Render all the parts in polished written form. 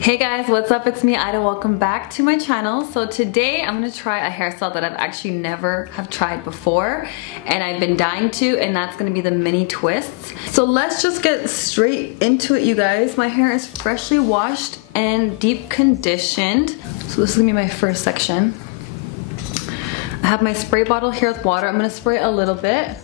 Hey guys, what's up? It's me, Ida. Welcome back to my channel. So today I'm gonna try a hairstyle that I've actually never have tried before and I've been dying to, and that's gonna be the mini twists. So let's just get straight into it, you guys. My hair is freshly washed and deep conditioned. So this is gonna be my first section. I have my spray bottle here with water. I'm gonna spray a little bit.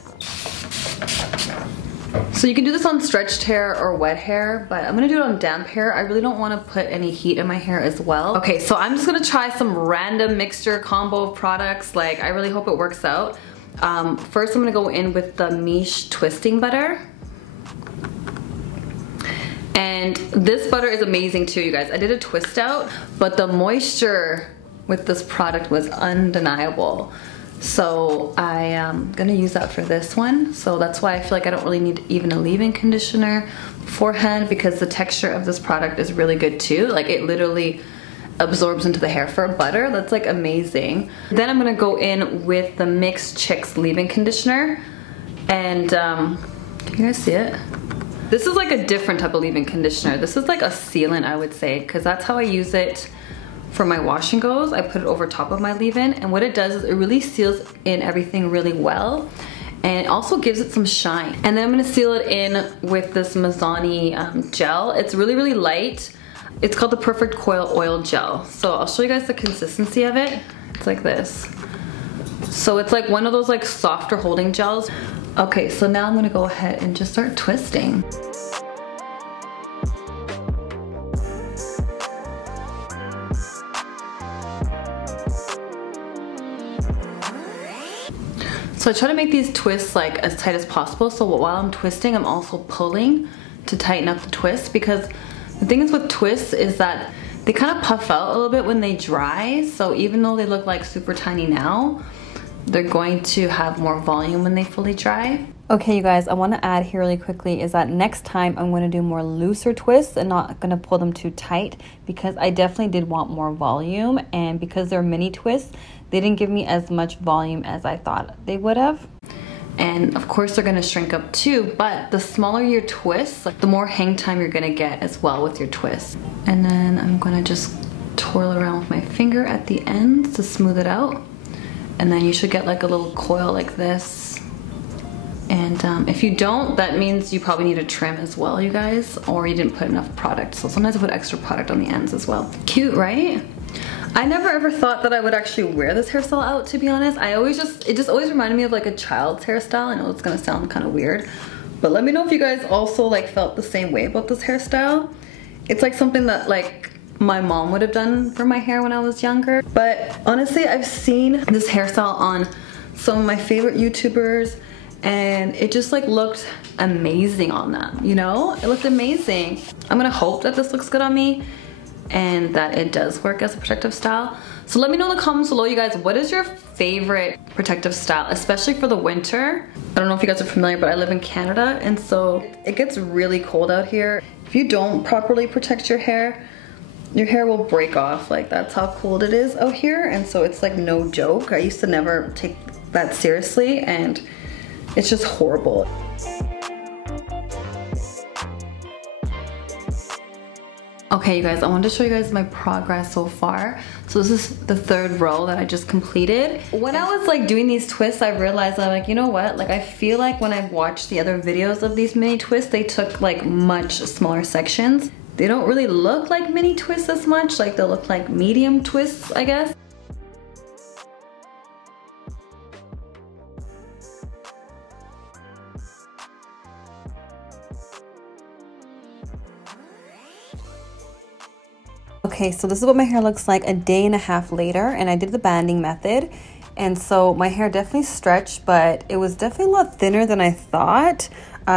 So you can do this on stretched hair or wet hair, but I'm gonna do it on damp hair. I really don't wanna put any heat in my hair as well. Okay, so I'm just gonna try some random mixture combo of products. Like, I really hope it works out. First I'm gonna go in with the Miche twisting butter. And this butter is amazing too, you guys. I did a twist out, but the moisture with this product was undeniable. So I am gonna use that for this one. So that's why I feel like I don't really need even a leave-in conditioner beforehand, because the texture of this product is really good too. Like, it literally absorbs into the hair. For butter, that's like amazing. Then I'm gonna go in with the Mixed Chicks leave-in conditioner. And can you guys see it? This is like a different type of leave-in conditioner. This is like a sealant, I would say, because that's how I use it for my wash and goes. I put it over top of my leave-in, and what it does is it really seals in everything really well, and it also gives it some shine. And then I'm gonna seal it in with this Mizani gel. It's really light. It's called the Perfect Coil Oil Gel. So I'll show you guys the consistency of it. It's like this. So it's like one of those like softer holding gels. Okay, so now I'm gonna go ahead and just start twisting. So I try to make these twists like as tight as possible, so while I'm twisting, I'm also pulling to tighten up the twist, because the thing is with twists is that they kind of puff out a little bit when they dry. So even though they look like super tiny now, they're going to have more volume when they fully dry. Okay, you guys, I want to add here really quickly is that next time I'm going to do more looser twists and not going to pull them too tight, because I definitely did want more volume, and because they're mini twists, they didn't give me as much volume as I thought they would have. And of course they're going to shrink up too, but the smaller your twists, like, the more hang time you're going to get as well with your twists. And then I'm going to just twirl around with my finger at the ends to smooth it out. And then you should get like a little coil like this. And if you don't, that means you probably need a trim as well, you guys, or you didn't put enough product. So sometimes I put extra product on the ends as well. Cute, right? I never ever thought that I would actually wear this hairstyle out, to be honest. It just always reminded me of like a child's hairstyle. I know it's gonna sound kind of weird, but let me know if you guys also like felt the same way about this hairstyle. It's like something that like my mom would have done for my hair when I was younger. But honestly, I've seen this hairstyle on some of my favorite YouTubers, and it just like looked amazing on them, you know? It looked amazing. I'm gonna hope that this looks good on me and that it does work as a protective style. So let me know in the comments below, you guys, what is your favorite protective style, especially for the winter? I don't know if you guys are familiar, but I live in Canada, and so it gets really cold out here. If you don't properly protect your hair will break off. Like, that's how cold it is out here, and so it's like no joke. I used to never take that seriously, and it's just horrible. Okay, you guys, I wanted to show you guys my progress so far. So this is the third row that I just completed. When I was like doing these twists, I realized that, like, you know what? Like, I feel like when I've watched the other videos of these mini twists, they took like much smaller sections. They don't really look like mini twists as much. Like, they look like medium twists, I guess. Okay, so this is what my hair looks like a day and a half later, and I did the banding method. And so my hair definitely stretched, but it was definitely a lot thinner than I thought.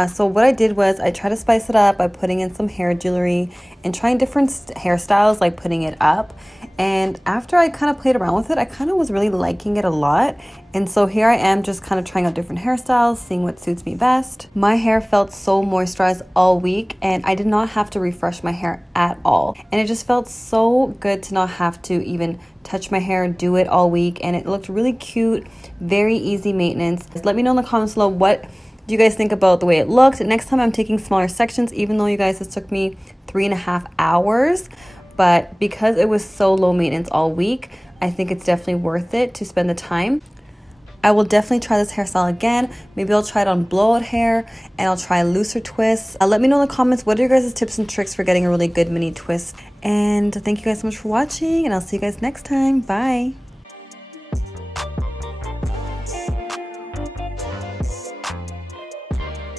So what I did was I tried to spice it up by putting in some hair jewelry and trying different hairstyles, like putting it up. And after I kind of played around with it, I kind of was really liking it a lot. And so here I am just kind of trying out different hairstyles, seeing what suits me best. My hair felt so moisturized all week, and I did not have to refresh my hair at all. And it just felt so good to not have to even touch my hair, do it all week. And it looked really cute, very easy maintenance. Let me know in the comments below what do you guys think about the way it looked. Next time I'm taking smaller sections, even though you guys, this took me 3.5 hours. but because it was so low maintenance all week, I think it's definitely worth it to spend the time. I will definitely try this hairstyle again. Maybe I'll try it on blowout hair, and I'll try looser twists. Let me know in the comments, what are your guys' tips and tricks for getting a really good mini twist? And thank you guys so much for watching, and I'll see you guys next time. Bye.